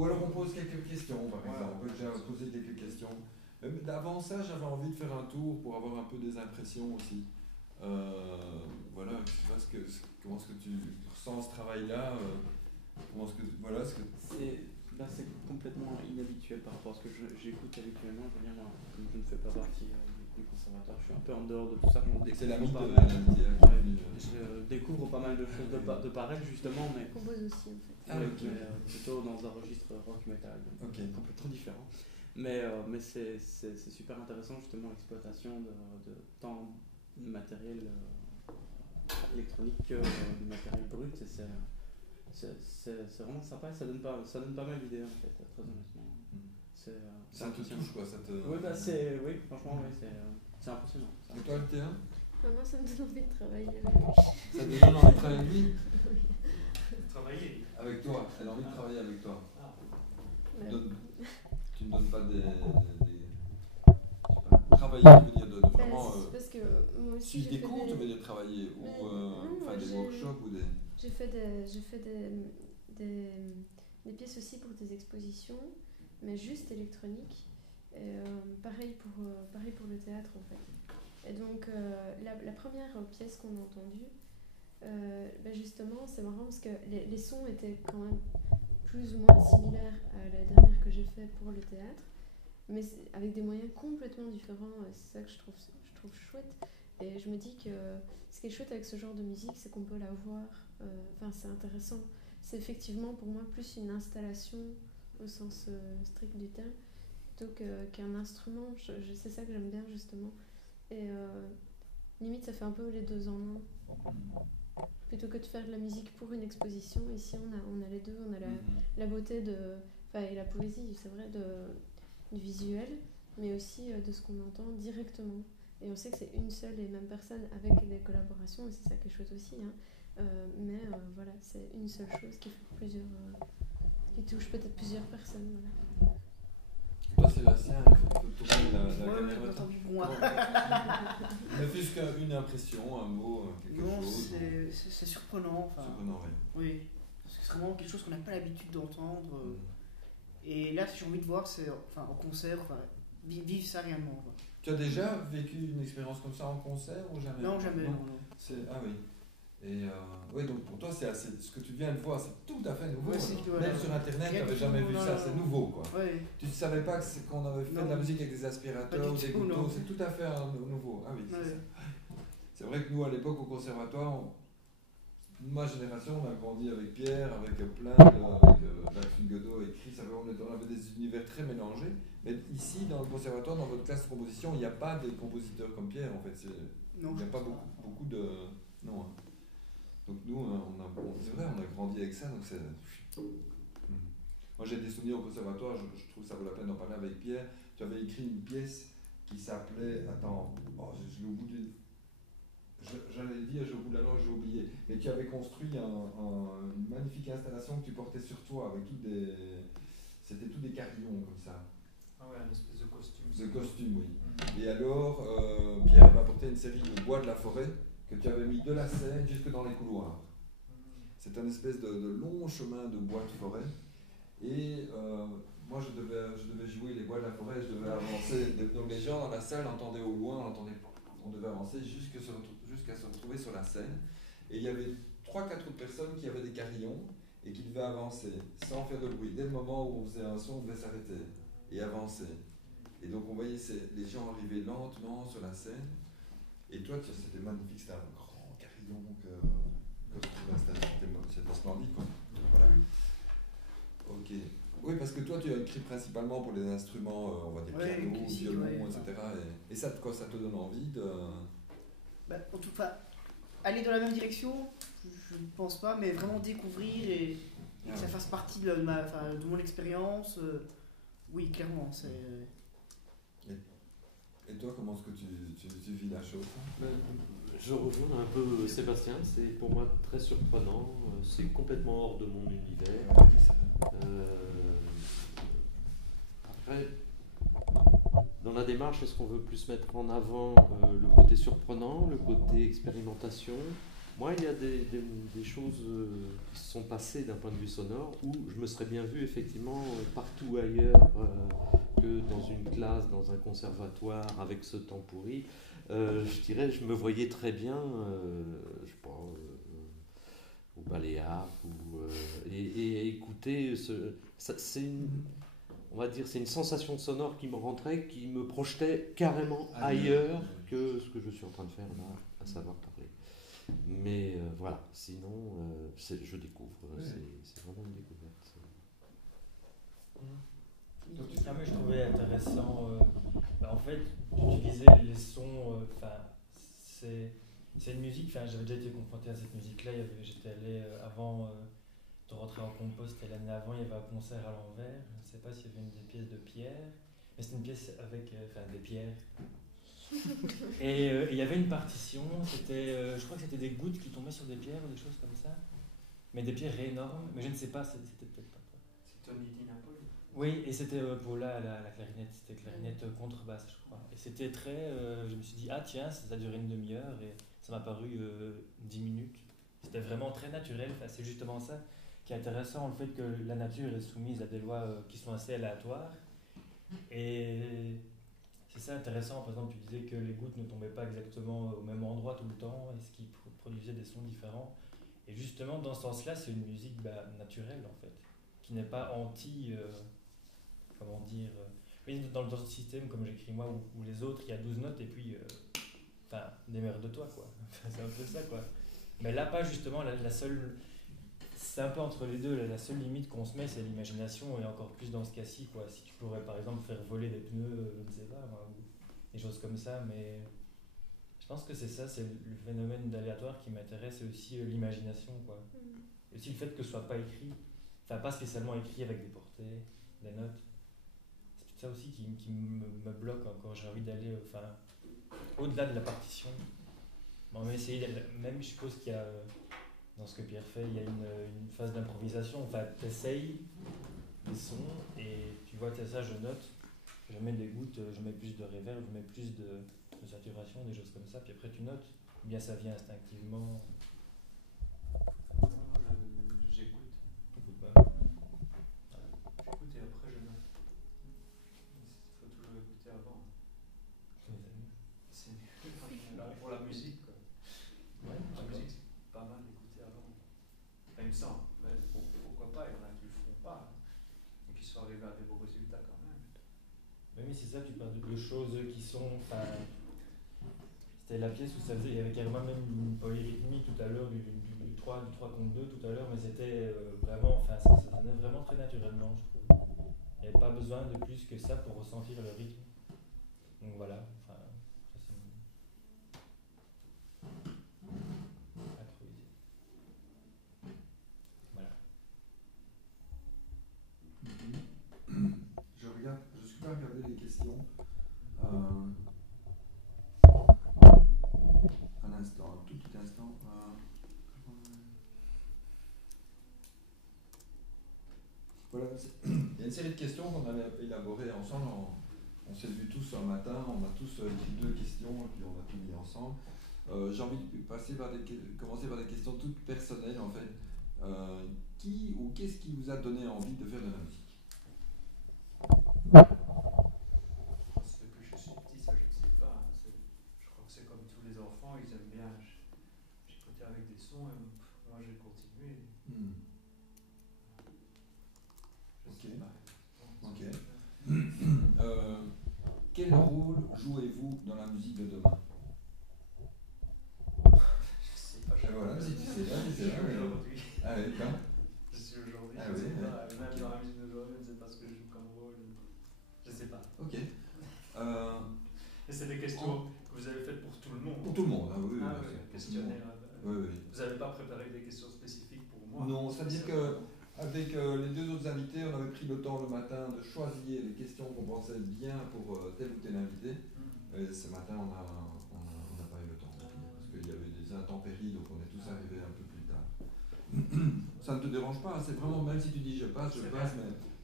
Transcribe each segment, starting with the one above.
ou alors on pose quelques questions, par exemple. On peut déjà poser quelques questions. Avant ça, j'avais envie de faire un tour pour avoir un peu des impressions aussi. Voilà, je sais pas comment est-ce que tu ressens ce travail-là. Comment est-ce que voilà, c'est complètement inhabituel par rapport à ce que j'écoute habituellement. Je veux dire, moi, comme je ne fais pas partie du conservatoire, je suis un peu en dehors de tout ça. C'est la mythe de l'amitié. Je découvre pas mal de choses de pareil justement, mais compose aussi en fait. Mais plutôt dans un registre rock metal, donc complètement différent. Mais c'est super intéressant justement l'exploitation de tant de matériel électronique que de matériel brut. C'est vraiment sympa et ça donne pas mal d'idées en fait, très honnêtement. Ça te touche quoi, ça te... Oui, franchement, c'est impressionnant. Et toi, le Théa? Moi, ça me donne envie de travailler avec lui. Ça te donne envie de travailler avec lui? Travailler avec toi, elle a envie de travailler avec toi. Ouais. Tu ne donnes pas des je sais pas, travailler, tu veux dire de vraiment parce que moi aussi, suivre des cours, tu veux dire travailler, ou enfin des workshops ou des... J'ai fait des pièces aussi pour des expositions, mais juste électroniques. Et, pareil pour le théâtre en fait. Et donc la première pièce qu'on a entendue, justement c'est marrant parce que les sons étaient quand même plus ou moins similaires à la dernière que j'ai fait pour le théâtre, mais avec des moyens complètement différents. C'est ça que je trouve chouette. Et je me dis que ce qui est chouette avec ce genre de musique, c'est qu'on peut la voir. C'est intéressant. C'est effectivement pour moi plus une installation au sens strict du terme plutôt qu'un instrument. C'est ça que j'aime bien justement. Et limite, ça fait un peu les deux en un. Plutôt que de faire de la musique pour une exposition, ici on a les deux. On a la beauté et la poésie, c'est vrai, du visuel, mais aussi de ce qu'on entend directement. Et on sait que c'est une seule et même personne avec des collaborations, et c'est ça qui est chouette aussi. Mais voilà, c'est une seule chose qui fait qui touche peut-être plusieurs personnes. Voilà. Toi, Sébastien, il faut tourner la caméra. Moi. Ne fût-ce qu'une impression, un mot, quelque chose. Non, c'est surprenant. Surprenant, oui. Oui, parce que c'est vraiment quelque chose qu'on n'a pas l'habitude d'entendre. Et là, si j'ai envie de voir, c'est au concert, vivre ça réellement. Tu as déjà vécu une expérience comme ça en concert ou jamais? Non, jamais. Non. Ah oui. Et oui, donc pour toi, c'est assez. Ce que tu viens de voir, c'est tout à fait nouveau. Même sur Internet, tu n'avais jamais vu ça, c'est nouveau quoi. Ouais. Tu ne savais pas qu'on avait fait de la musique avec des aspirateurs ou des couteaux, c'est tout à fait nouveau. Ah oui, c'est vrai que nous, à l'époque, au conservatoire, ma génération, on a grandi avec Pierre, avec Jacques Godot et Chris, on avait des univers très mélangés. Mais ici, dans le conservatoire, dans votre classe de composition, il n'y a pas des compositeurs comme Pierre, en fait. Il n'y a pas beaucoup de... Non. Donc nous, c'est vrai, on a grandi avec ça, donc c'est... Moi, j'ai des souvenirs au conservatoire, je trouve que ça vaut la peine d'en parler avec Pierre. Tu avais écrit une pièce qui s'appelait... Attends, je l'ai au bout du... J'allais dire, j'ai au bout de la langue, j'ai oublié. Mais tu avais construit une magnifique installation que tu portais sur toi, avec c'était tous des carillons comme ça. Ah ouais, une espèce de costume. De costume, oui. Et alors, Pierre avait apporté une série de bois de la forêt que tu avais mis de la scène jusque dans les couloirs. C'est un espèce de long chemin de bois de forêt. Et moi, je devais jouer les bois de la forêt, je devais avancer. Donc les gens dans la salle entendaient au loin, on devait avancer jusqu'à se retrouver sur la scène. Et il y avait 3-4 autres personnes qui avaient des carillons et qui devaient avancer sans faire de bruit. Dès le moment où on faisait un son, on devait s'arrêter et avancer. Et donc on voyait les gens arriver lentement sur la scène. Et toi, c'était magnifique, c'était un grand carillon que tu trouvais installé. C'était splendide, quoi. Voilà. Ok. Oui, parce que toi, tu as écrit principalement pour les instruments, on va dire piano, violon, etc. Et ça, quoi, ça te donne envie de... En tout cas, aller dans la même direction, je ne pense pas, mais vraiment découvrir et que ça fasse partie de mon expérience, oui, clairement. Et toi, comment est-ce que tu vis la chose? Je rejoins un peu Sébastien, c'est pour moi très surprenant, c'est complètement hors de mon univers. Après, dans la démarche, est-ce qu'on veut plus mettre en avant le côté surprenant, le côté expérimentation, Moi, il y a des choses qui se sont passées d'un point de vue sonore où je me serais bien vu effectivement partout ailleurs que dans une classe, dans un conservatoire, avec ce temps pourri. Je dirais, je me voyais très bien, je sais pas, au Baléares, et écouter on va dire, c'est une sensation sonore qui me rentrait, qui me projetait carrément ailleurs que ce que je suis en train de faire là, à savoir parler. Mais voilà, sinon, je découvre, c'est vraiment une découverte. Je trouvais intéressant, en fait, d'utiliser les sons, c'est une musique, j'avais déjà été confronté à cette musique-là, j'étais allé avant de rentrer en compost, et l'année avant, il y avait un concert à l'envers, je ne sais pas s'il y avait des pièces de pierre, mais c'était une pièce avec des pierres. Et il y avait une partition, je crois que c'était des gouttes qui tombaient sur des pierres ou des choses comme ça, mais des pierres énormes, mais je ne sais pas, c'était peut-être pas quoi. C'est Tony Di Napoli. Oui, et c'était Paula la clarinette, c'était clarinette contrebasse, je crois. Et c'était très. Je me suis dit, ah tiens, ça a duré une demi-heure et ça m'a paru 10 minutes. C'était vraiment très naturel, c'est justement ça qui est intéressant, le fait que la nature est soumise à des lois qui sont assez aléatoires. Et c'est ça intéressant, par exemple, tu disais que les gouttes ne tombaient pas exactement au même endroit tout le temps et ce qui produisait des sons différents. Et justement, dans ce sens-là, c'est une musique naturelle en fait, qui n'est pas anti. Comment dire, dans le système comme j'écris moi ou les autres, il y a 12 notes et puis démerde-toi quoi. C'est un peu ça quoi. Mais là pas justement la seule, c'est un peu entre les deux, la seule limite qu'on se met c'est l'imagination et encore plus dans ce cas-ci quoi. Si tu pourrais par exemple faire voler des pneus, je ne sais pas moi, ou des choses comme ça, mais je pense que c'est ça, c'est le phénomène d'aléatoire qui m'intéresse et aussi l'imagination quoi. Et aussi le fait que ce soit pas écrit, pas spécialement écrit avec des portées, des notes. C'est ça aussi qui me bloque encore. J'ai envie d'aller au-delà de la partition. On va essayer, même je suppose qu'il y a, dans ce que Pierre fait, il y a une phase d'improvisation. Tu essayes des sons et tu vois, ça, je note, je mets des gouttes, je mets plus de reverb, je mets plus de saturation, des choses comme ça, puis après tu notes. Ou bien ça vient instinctivement. J'écoute. Écoute, J'écoute et après je note. Il faut toujours écouter avant. C'est mieux pour la musique quoi. Ouais, la musique c'est pas mal d'écouter avant. Il me semble. Mais pourquoi pas, il y en a qui le font pas. Et qui sont arrivés à des beaux résultats quand même. Oui, c'est ça, tu parles de choses qui sont. C'était la pièce où il y avait carrément même une polyrythmie tout à l'heure, du 3 contre 2 tout à l'heure, mais c'était vraiment. Ça sonnait vraiment très naturellement, je trouve. Il n'y avait pas besoin de plus que ça pour ressentir le rythme. Donc voilà, ça c'est improvisé. Voilà. Je suis pas regardé les questions. Un instant, un tout petit instant. Voilà, il y a une série de questions qu'on avait élaborées ensemble. On s'est vus tous un matin, on a tous écrit 2 questions et puis on a tout mis ensemble. J'ai envie de commencer par des questions toutes personnelles en fait. Qui ou qu'est-ce qui vous a donné envie de faire de la musique? C'est depuis que je suis petit, ça je ne sais pas. Je crois que c'est comme tous les enfants, ils aiment bien chipoter avec des sons et moi j'ai continué. Ok. Quel rôle jouez-vous dans la musique de demain? Je sais pas. Voilà, si tu sais pas, Je suis aujourd'hui. Ah oui, quand? Je suis aujourd'hui, Ah je oui, sais oui. pas. Même dans la musique d'aujourd'hui, je ne sais pas ce que je joue comme rôle. Je ne sais pas. Ok. Et c'est des questions que vous avez faites pour tout le monde. Pour tout le monde, ah oui. Questionnaire. Oui. Vous n'avez pas préparé des questions spécifiques pour moi? Non, c'est-à-dire qu'avec les 2 autres invités, on avait pris le temps le matin de choisir les questions qu'on pensait bien pour tel ou tel invité. Et ce matin, on n'a pas eu le temps. Parce qu'il y avait des intempéries, donc on est tous arrivés un peu plus tard. Ça ne te dérange pas, c'est vraiment, même si tu dis je passe, mais...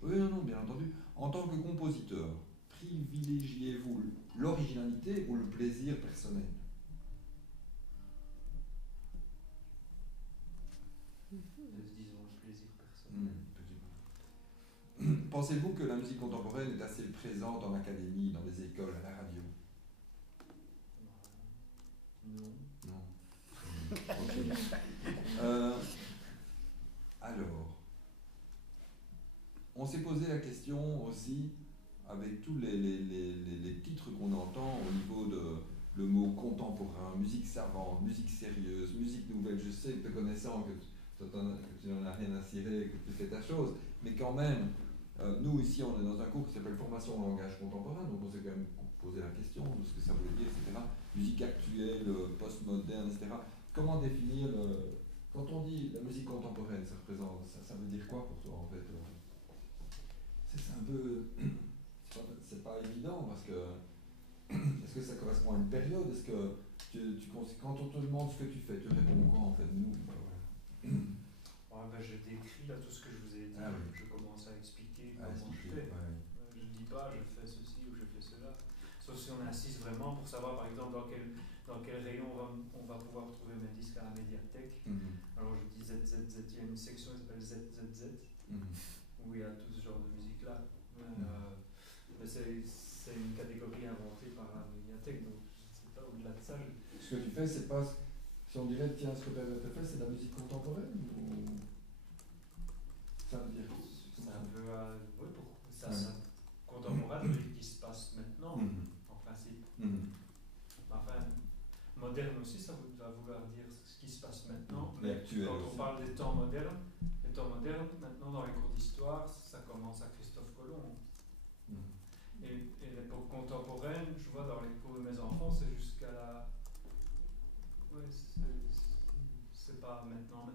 Oui, non, bien entendu. En tant que compositeur, privilégiez-vous l'originalité ou le plaisir personnel? Pensez-vous que la musique contemporaine est assez présente en académie, dans les écoles, à la radio? Non. Non. Ok. Alors, on s'est posé la question aussi, avec tous les titres qu'on entend au niveau de le mot contemporain, musique savante, musique sérieuse, musique nouvelle. Je sais que te connaissant que tu n'en as rien à cirer, que tu fais ta chose, mais quand même, nous ici on est dans un cours qui s'appelle Formation au langage contemporain, donc on s'est quand même posé la question de ce que ça voulait dire, etc. Musique actuelle, postmoderne, etc. Comment définir quand on dit la musique contemporaine, ça représente, ça veut dire quoi pour toi en fait? C'est un peu, c'est pas évident parce que est-ce que ça correspond à une période? Est-ce que quand on te demande ce que tu fais, tu réponds quoi en fait? Nous, Je décris là tout ce que je vous ai dit. Ah, oui. Je commence à expliquer comment je fais. Je ne dis pas je fais ceci ou je fais cela. Sauf si on insiste vraiment pour savoir par exemple dans quel rayon on va pouvoir trouver mes disques à la médiathèque. Alors je dis ZZZ, il y a une section qui s'appelle ZZZ où il y a tout ce genre de musique là. Mais c'est une catégorie inventée par la médiathèque, donc c'est pas au-delà de ça. Ce que tu fais, c'est pas. Si on dirait, tiens, ce que tu as fait, c'est de la musique contemporaine ou... Ça veut dire. C'est un peu. Oui, contemporain, ça veut dire qui se passe maintenant, en principe. Enfin, moderne aussi, ça va vouloir dire ce qui se passe maintenant. Mais quand on parle des temps modernes, maintenant dans les cours d'histoire, ça commence à Christophe Colomb. Et l'époque contemporaine, je vois dans les cours de mes enfants, c'est jusqu'à la. Oui, c'est pas maintenant,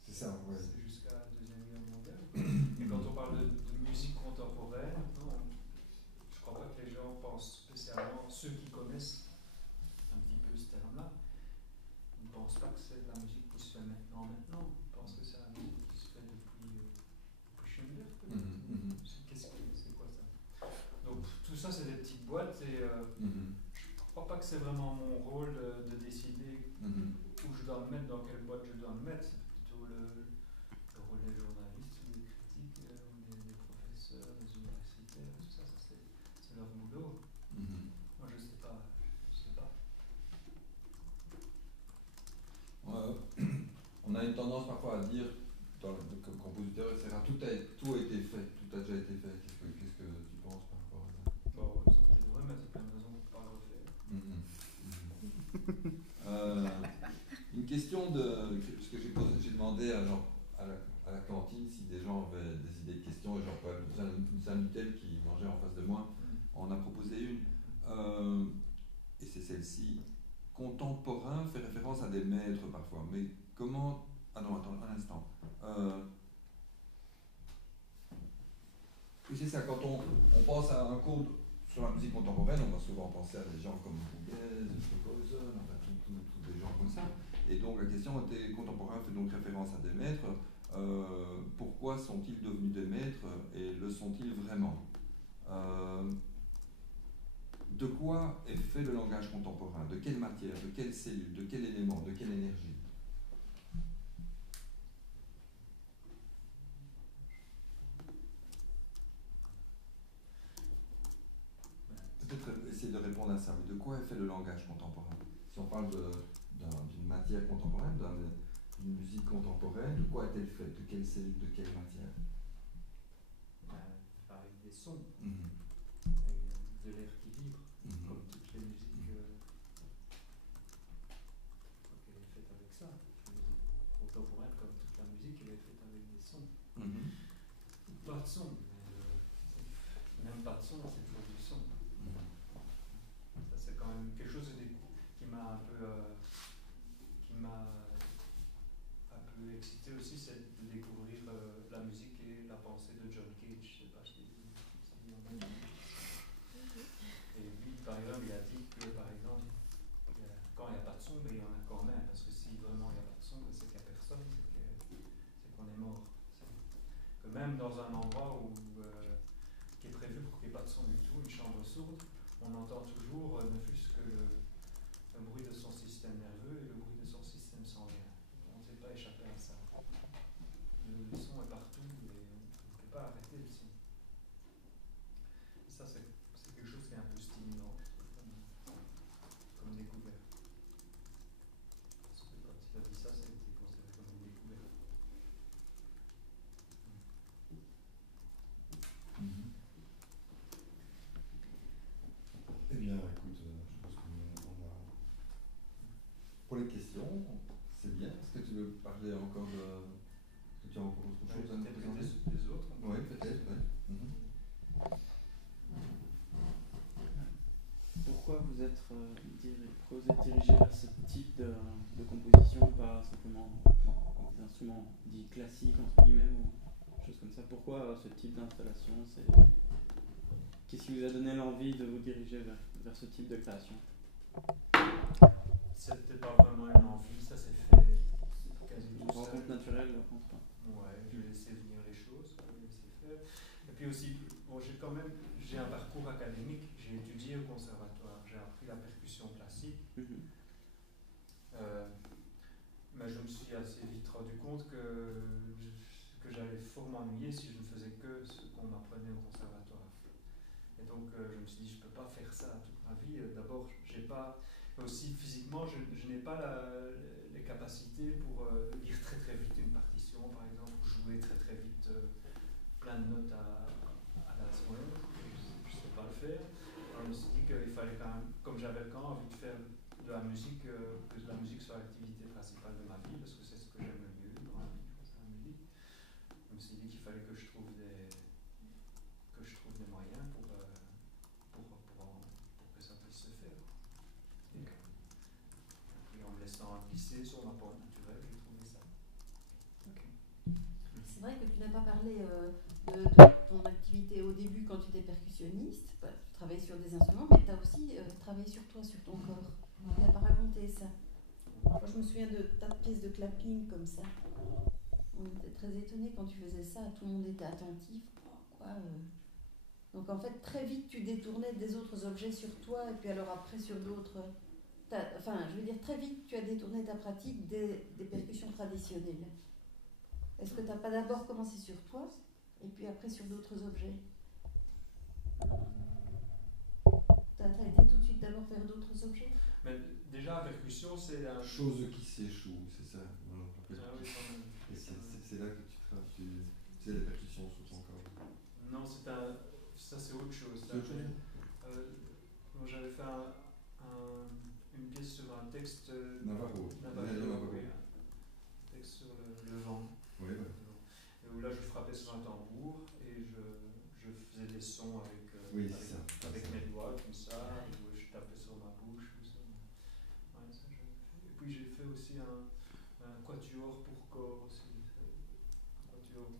c'est ça, ouais. C'est jusqu'à la Deuxième Guerre mondiale. Et quand on parle de musique contemporaine, non, je crois pas que les gens pensent spécialement, ceux qui connaissent un petit peu ce terme-là, ils ne pensent pas que c'est de la musique qui se fait maintenant. Ils pensent que c'est la musique qui se fait depuis Schindler. C'est quoi ça? Donc tout ça, c'est des petites boîtes et je crois pas que c'est vraiment mon rôle de décider où je dois me mettre, dans quelle boîte je dois me mettre. C'est plutôt le rôle des journalistes ou des critiques ou des professeurs, des universitaires, tout ça, c'est leur boulot. Moi, je sais pas. On a une tendance parfois à dire, comme compositeur, etc., tout a été fait, tout a déjà été fait. Qu'est-ce que tu penses par rapport à ça? Bon, c'est peut-être vrai, mais c'est plein de raisons pour pas le refaire. Une question ce que j'ai demandé à la cantine si des gens avaient des idées de questions, et Jean-Paul Saint-Mitel qui mangeait en face de moi en a proposé une, et c'est celle-ci. Contemporain fait référence à des maîtres parfois, mais comment... Ah non, attends un instant. Oui, c'est ça, quand on pense à un cours sur la musique contemporaine, on va souvent penser à des gens comme Pugliese, Stockhausen, enfin tous des gens comme ça. Et donc la question était, contemporain fait donc référence à des maîtres. Pourquoi sont-ils devenus des maîtres et le sont-ils vraiment? De quoi est fait le langage contemporain? De quelle matière? De quelle cellule? De quel élément? De quelle énergie? Peut-être essayer de répondre à ça, mais de quoi est fait le langage contemporain? Si on parle d'une matière contemporaine, d'une musique contemporaine, de quoi est-elle faite? De quelle cellule? De quelle matière? Avec des sons, avec de l'air qui vibre, comme toutes les musiques. Elle est faite avec ça. La musique contemporaine, comme toute la musique, elle est faite avec des sons. Pas de son, même pas de son, c'est toujours du son. Ça, c'est quand même quelque chose qui m'a un peu excité aussi, c'est de découvrir la musique et la pensée de John Cage. Je sais pas si et lui, par exemple, il a dit que, par exemple, quand il n'y a pas de son, mais il y en a quand même, parce que si vraiment il n'y a pas de son, c'est qu'il n'y a personne, c'est qu'on est mort. Que même dans un endroit qui est prévu pour qu'il n'y ait pas de son du tout, une chambre sourde, on entend toujours, ne fût-ce que le bruit de son système nerveux et le bruit de son système sanguin. On ne sait pas échapper à ça. Le son est partout et on ne peut pas arrêter le son. vous êtes dirigé vers ce type de composition, pas simplement des instruments dits classiques, entre guillemets, ou choses comme ça? Pourquoi ce type d'installation? Qu'est-ce qui vous a donné l'envie de vous diriger vers ce type de création? C'était pas vraiment une envie, ça s'est fait quasiment Une rencontre naturelle, je pense pas. Ouais, je vais laisser venir les choses, je vais laisser faire. Et puis aussi, bon, j'ai un parcours académique, j'ai étudié au conservatoire, j'ai appris la percussion classique. Mais je me suis assez vite rendu compte que j'allais fort m'ennuyer si je ne faisais que ce qu'on m'apprenait au conservatoire. Et donc je me suis dit, je ne peux pas faire ça toute ma vie. D'abord, j'ai pas, aussi physiquement, je n'ai pas les capacités pour lire très très vite une partition, par exemple, ou jouer très très vite plein de notes à la seconde. Je ne sais pas le faire. Alors, je me suis dit qu'il fallait quand même, comme j'avais quand même envie de faire de la musique, que la musique soit l'activité principale de ma vie, parce que c'est ce que j'aime le mieux dans la vie, c'est la musique. Je me suis dit qu'il fallait que je trouve des moyens pour que ça puisse se faire. Et puis en me laissant glisser sur ma pente naturelle, j'ai trouvé ça. Okay. C'est vrai que tu n'as pas parlé de ton activité au début quand tu étais percussionniste. Tu travaillais sur des instruments, mais tu as aussi travaillé sur toi, sur ton corps. Tu n'as pas raconté ça. Moi, je me souviens de tas de pièces de clapping comme ça. On était très étonnés quand tu faisais ça. Tout le monde était attentif. Donc en fait, très vite, tu détournais des autres objets sur toi, et puis alors après sur d'autres. Je veux dire, très vite, tu as détourné ta pratique des percussions traditionnelles. Est-ce que tu n'as pas d'abord commencé sur toi, et puis après sur d'autres objets? Tu as été tout de suite d'abord vers d'autres objets? Mais déjà, la percussion, c'est un... Chose qui s'échoue, c'est ça. Et c'est là que tu travailles, c'est les percussions sous ton corps. Non, ça c'est autre chose. J'avais fait une pièce sur un texte Navarro. Oui, un texte sur le vent. Oui, oui. Et où là je frappais sur un tambour et je faisais des sons avec mes doigts comme ça, où je tapais sur ma bouche, tout ça. Ouais, ça j'avais fait. Et puis j'ai fait aussi un quatuor pour corps aussi. Un quatuor où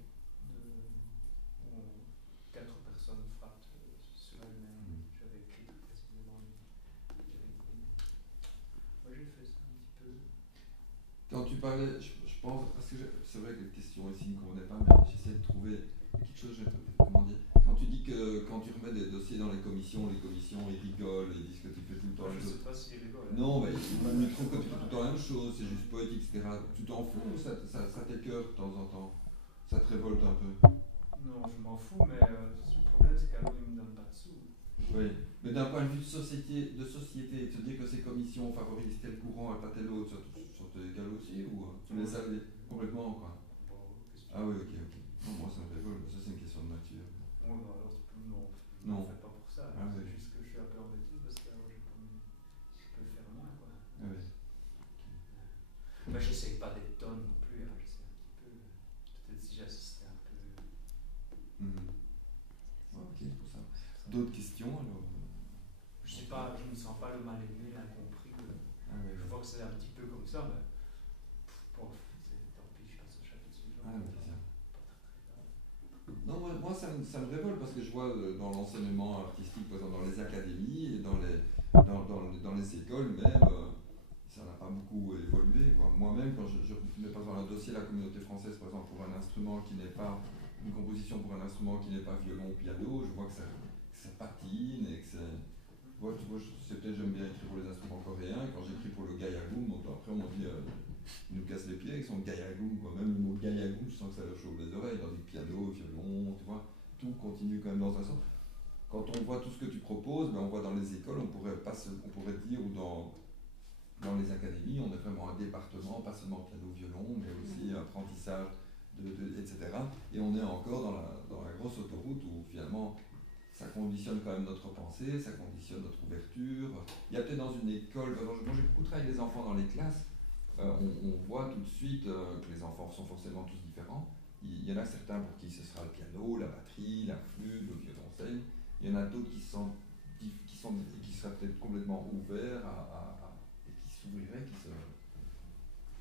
4 personnes frappent sur elles-mêmes. J'avais écrit précisément. Moi j'ai fait ça un petit peu. Quand tu parlais, je pense, parce que c'est vrai que les questions ici ne convenaient pas, mais j'essaie de trouver quelque chose, comment dire, quand tu dis que quand tu remets des dossiers dans les commissions ils rigolent, ils disent que tu fais tout le temps la même chose. Je sais pas s'ils rigolent. Non, mais ils trouvent que tu fais tout le temps la même chose, c'est juste poétique, etc. Tu t'en fous ou ça t'écœure de temps en temps? Ça te révolte un peu? Non, je m'en fous, mais le problème c'est qu'alors ils ne me donnent pas de sous. Oui, mais d'un point de vue de société, de se dire que ces commissions favorisent tel courant et pas tel autre, ça t'égale aussi ou tu laisses aller complètement quoi? Ah oui, ok. Non, moi ça me révolte, ça c'est une question de nature. Oui, non, alors non, je non. ne fais pas pour ça, c'est juste que je suis un peu embêté parce que je peux le faire moins quoi. Ah oui. Mais j'essaie pas d'être tonne non plus, j'essaie un petit peu, peut-être si j'assistais un peu. Ok, pour ça. D'autres questions alors? Je ne me sens pas le mal aimé, l'incompris. Je vois que c'est un petit peu comme ça, mais bon, tant pis, je passe au chapitre suivant. Ah oui, c'est ça. Non, moi ça me révolte parce que je vois dans l'enseignement artistique, par exemple dans les académies et dans les écoles même, ça n'a pas beaucoup évolué, quoi. Moi-même, quand je mets par exemple un dossier de la communauté française, par exemple pour un instrument qui n'est pas, une composition pour un instrument qui n'est pas violon ou piano, je vois que ça patine et que c'est... Moi, c'est peut-être j'aime bien écrire pour les instruments coréens. Quand j'écris pour le gayagum, après on m'a dit il nous casse les pieds avec son gayagum, quoi. Même le mot gayagum, je sens que ça leur chauffe les oreilles. Dans du piano, violon, tu vois, tout continue quand même dans un sens. Quand on voit tout ce que tu proposes, on voit dans les écoles, on pourrait dire, ou dans les académies, on est vraiment un département, pas seulement piano, violon, mais aussi apprentissage, etc. Et on est encore dans la grosse autoroute où finalement ça conditionne quand même notre pensée, ça conditionne notre ouverture. Il y a peut-être dans une école, quand j'ai beaucoup travaillé avec les enfants dans les classes, on voit tout de suite que les enfants sont forcément tous différents. Il y en a certains pour qui ce sera le piano, la batterie, la flûte, le violoncelle. Il y en a d'autres qui qui seraient peut-être complètement ouverts et qui s'ouvriraient,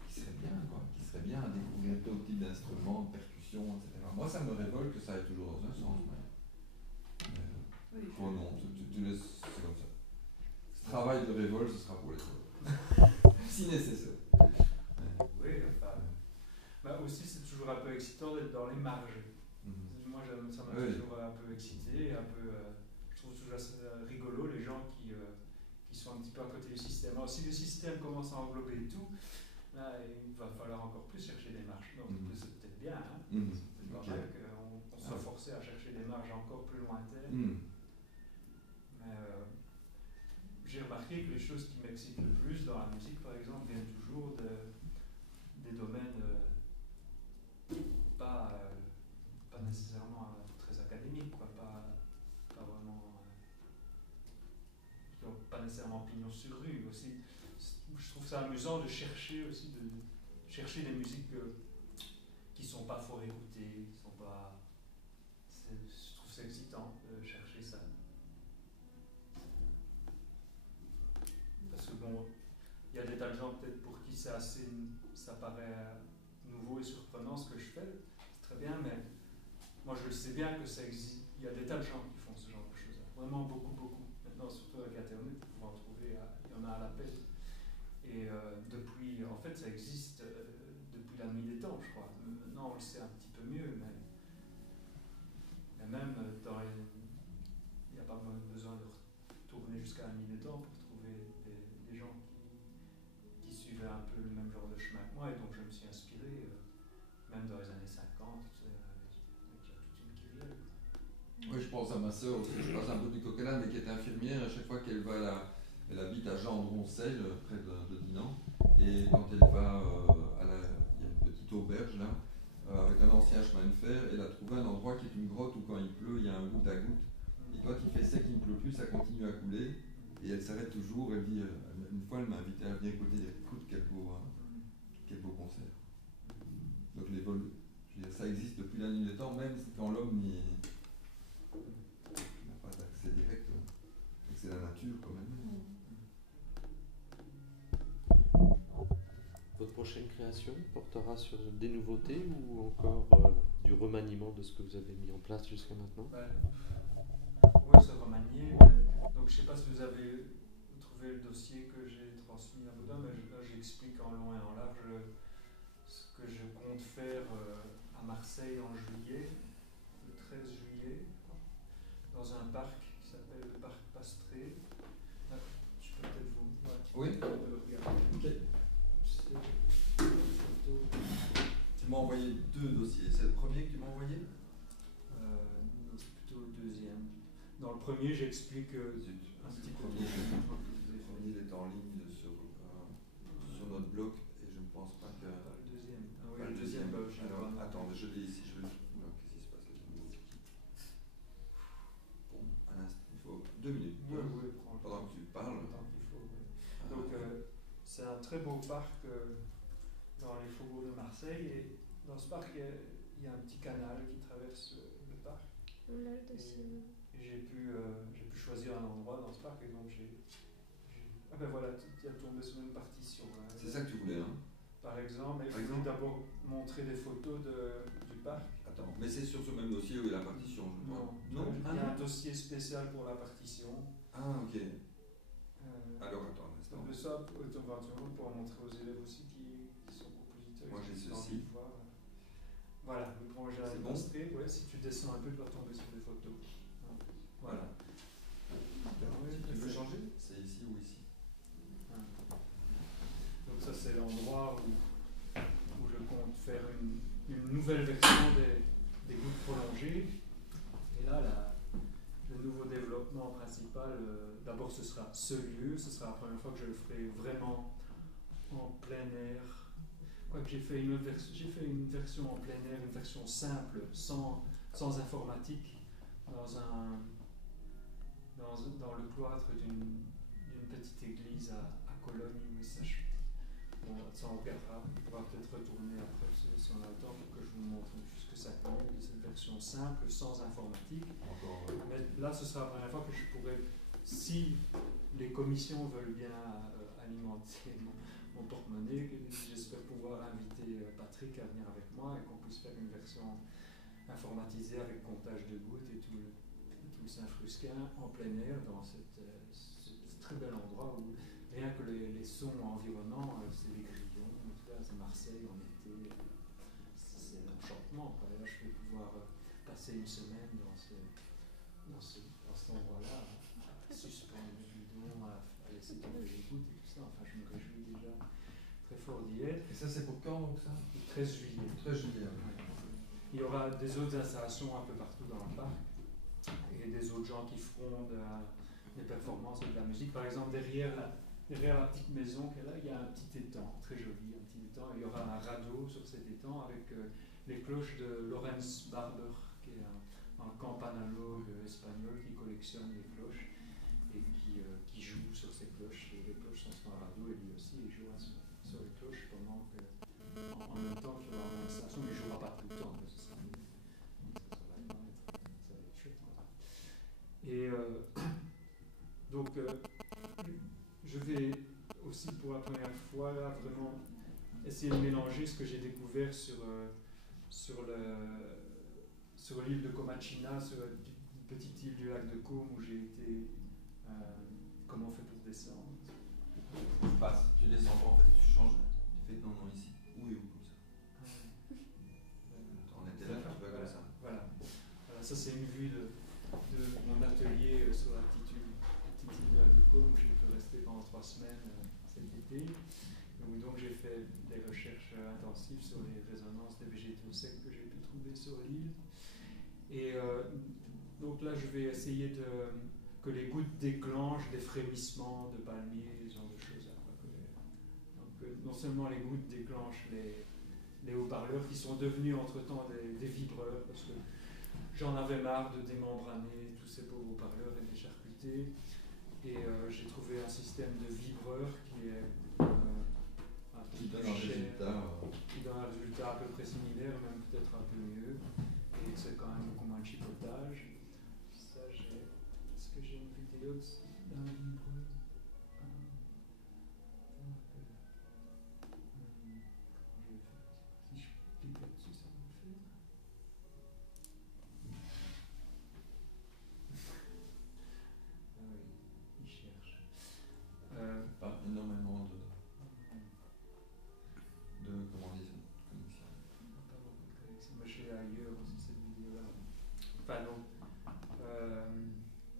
qui seraient bien, quoi, qui seraient bien à découvrir d'autres types d'instruments, de percussions, etc. Moi, ça me révolte que ça aille toujours dans un sens. Oh non, tu laisses, c'est comme ça. Ce travail de révolte, ce sera pour les autres, si nécessaire. Oui, enfin, aussi c'est toujours un peu excitant d'être dans les marges. Moi, ça m'a toujours un peu excité, un peu, je trouve toujours assez rigolo les gens qui sont un petit peu à côté du système. Alors, si le système commence à englober tout, là, il va falloir encore plus chercher des marges. Donc, c'est peut-être bien, hein. C'est pas mal qu'on soit forcé à chercher des marges encore plus lointaines. Mais j'ai remarqué que les choses qui m'excitent le plus dans la musique, par exemple, viennent toujours des domaines pas nécessairement très académiques, quoi, pas vraiment, qui n'ont pas nécessairement pignon sur rue aussi. Je trouve ça amusant de chercher aussi, de chercher des musiques qui ne sont pas fort écoutées, qui sont pas. Je trouve ça excitant de chercher ça. Parce que bon, il y a des tas de gens peut-être pour qui ça paraît nouveau et surprenant ce que je fais, c'est très bien, mais moi je le sais bien que ça existe. Il y a des tas de gens qui font ce genre de choses, vraiment beaucoup. Maintenant, surtout avec Internet, vous pouvez en trouver, il y en a à la pelle. Et depuis, en fait, ça existe depuis la nuit des temps, je crois. Maintenant, on le sait un petit peu mieux, mais même il n'y a pas besoin de retourner jusqu'à la nuit des temps pour trouver des gens qui suivaient un peu le même genre de chemin que moi, et donc je me suis inspiré, même dans les années 50, il y a toute une kyrielle. Oui, je pense à ma sœur aussi, je passe un peu du coq à l'âne, mais qui est infirmière. À chaque fois qu'elle va elle habite à Gendron-Celle, près de Dinan, et quand elle va il y a une petite auberge là, avec un ancien chemin de fer, elle a trouvé un endroit qui est une grotte où quand il pleut, il y a un goutte à goutte, et quand il fait sec, il ne pleut plus, ça continue à couler, et elle s'arrête toujours. Elle dit, une fois elle m'a invité à venir écouter, écoute, quel beau concert. Donc les vols, je veux dire, ça existe depuis la nuit des temps, même quand l'homme n'a pas d'accès direct, c'est la nature quand même. Votre prochaine création portera sur des nouveautés ou encore du remaniement de ce que vous avez mis en place jusqu'à maintenant? Oui, c'est remanié. Donc je ne sais pas si vous avez trouvé le dossier que j'ai transmis à Baudin, mais là j'explique en long et en large ce que je compte faire à Marseille en juillet, le 13 juillet, dans un parc qui s'appelle le parc Pastré. Je peux peut-être vous regarder. Ok. Tu m'as envoyé 2 dossiers. C'est le premier que tu m'as envoyé? C'est plutôt le deuxième. Dans le premier, j'explique un petit peu. Le premier, il est en ligne sur notre blog et je ne pense pas que. Pas le deuxième. Ah oui, pas le deuxième. Alors, attends, je l'ai ici. Qu'est-ce qui se passe là? Bon, un instant, il faut 2 minutes. Oui, pendant que tu parles. Tant qu'il faut. Donc, c'est un très beau parc dans les faubourgs de Marseille, et dans ce parc, il y a un petit canal qui traverse le parc. On a le dossier. Et j'ai pu choisir un endroit dans ce parc, et donc ah ben voilà, tu as tombé sur une partition. Hein. C'est ça que tu voulais, hein? Par exemple, il faut d'abord montrer des photos du parc. Attends, mais c'est sur ce même dossier où il y a la partition, je crois. Non, il y a un dossier spécial pour la partition. Ah, ok. Alors, attends un instant. Le ça, éventuellement, pour montrer aux élèves aussi qui sont compositeurs. Moi, j'ai ceci. Voilà, le grand j'ai illustré. Ouais, si tu descends un peu, tu vas tomber sur des photos. Voilà. Tu veux changer? C'est ici ou ici? Donc ça, c'est l'endroit où je compte faire une nouvelle version des gouttes prolongées. Et là, le nouveau développement principal, d'abord ce sera ce lieu, ce sera la première fois que je le ferai vraiment en plein air. Quoique j'ai fait une version en plein air, une version simple, sans informatique, dans le cloître d'une petite église à Cologne, mais ça on regardera, on pourra peut-être retourner après si on a le temps pour que je vous montre juste que ça colle de cette version simple, sans informatique. Mais là, ce sera la première fois que je pourrai si les commissions veulent bien alimenter mon porte-monnaie, j'espère pouvoir inviter Patrick à venir avec moi et qu'on puisse faire une version informatisée avec comptage de gouttes et tout le Saint-Frusquin en plein air dans ce très bel endroit où rien que les sons environnants, c'est les grillons, c'est Marseille en été, c'est l'enchantement. Là, je vais pouvoir passer une semaine dans cet endroit-là, à suspendre le bidon, à laisser tomber les gouttes et tout ça. Enfin, je me réjouis déjà très fort d'y être. Et ça, c'est pour quand donc ça? Le 13 juillet. 13 juillet, oui. Il y aura des autres installations un peu partout dans le parc et des autres gens qui feront des performances et de la musique. Par exemple, derrière la petite maison qu'elle a, il y a un petit étang, très joli, un petit étang. Il y aura un radeau sur cet étang avec les cloches de Lorenz Barber, qui est un campanalogue espagnol qui collectionne les cloches et qui joue sur ces cloches. Et les cloches sont sur un radeau et lui aussi il joue sur les cloches pendant que, en même temps qu'il y aura une installation, mais il ne jouera pas tout le temps. Ça va être chouette. Et donc, je vais aussi pour la première fois là, vraiment essayer de mélanger ce que j'ai découvert sur l'île de Comacina, sur une petite île du lac de Côme où j'ai été. Comment on fait pour descendre? Tu passes, tu descends pas en fait, tu changes, tu fais non ici, ou comme ça. On était là, tu vas comme ça. Voilà, ça c'est une vue de mon atelier sur la petite île du lac de Côme où j'ai pu rester pendant 3 semaines cet été. Où donc j'ai fait des recherches intensives sur les résonances des végétaux secs que j'ai pu trouver sur l'île. Et donc là, je vais essayer que les gouttes déclenchent des frémissements de palmiers, ce genre de choses. Donc non seulement les gouttes déclenchent les haut-parleurs qui sont devenus entre-temps des vibreurs, parce que j'en avais marre de démembraner tous ces pauvres haut-parleurs et de les charcuter. Et j'ai trouvé un système de vibreurs qui est qui donne un résultat à peu près similaire, même peut-être un peu mieux. Et c'est quand même beaucoup moins de chipotage. Ça, est-ce que j'ai une vidéo d'un vibreur? Si je clique là-dessus, ça va le faire. Ah oui, il cherche. Pas énormément de comment dire, connexion. Pas beaucoup de connexion. Moi, je suis ailleurs aussi, cette vidéo-là. Enfin, non.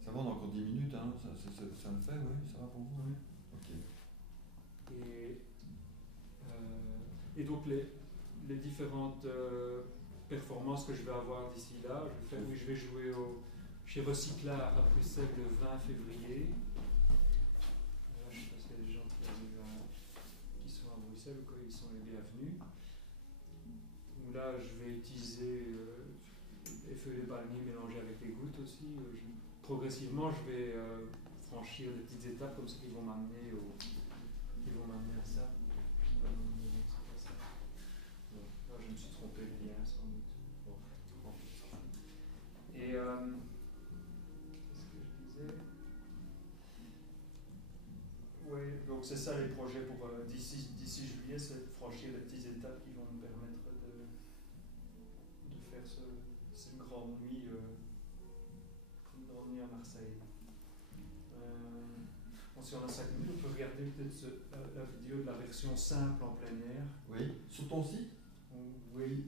Ça va, on a encore 10 minutes, hein. Ça le fait, oui, ça va pour vous, oui. Ok. Et donc, les différentes performances que je vais avoir d'ici là, je vais jouer chez Recyclard à Bruxelles le 20 février. Là, je ne sais pas s'il y a des gens qui sont à Bruxelles ou qu'ils sont les bienvenus. Où là, je vais utiliser les feuilles de palmier mélangées avec les gouttes aussi. Progressivement, je vais franchir des petites étapes comme ça qui vont m'amener à ça. Bon, là, je me suis trompé de lien sans doute. Bon. Et qu'est-ce que je disais? Oui, donc c'est ça les projets pour d'ici juillet, c'est de franchir les petites étapes qui vont me permettre de faire cette grande nuit à Marseille. Si on a 5 minutes, on peut regarder peut-être la vidéo de la version simple en plein air. Oui, sur ton site? Oui.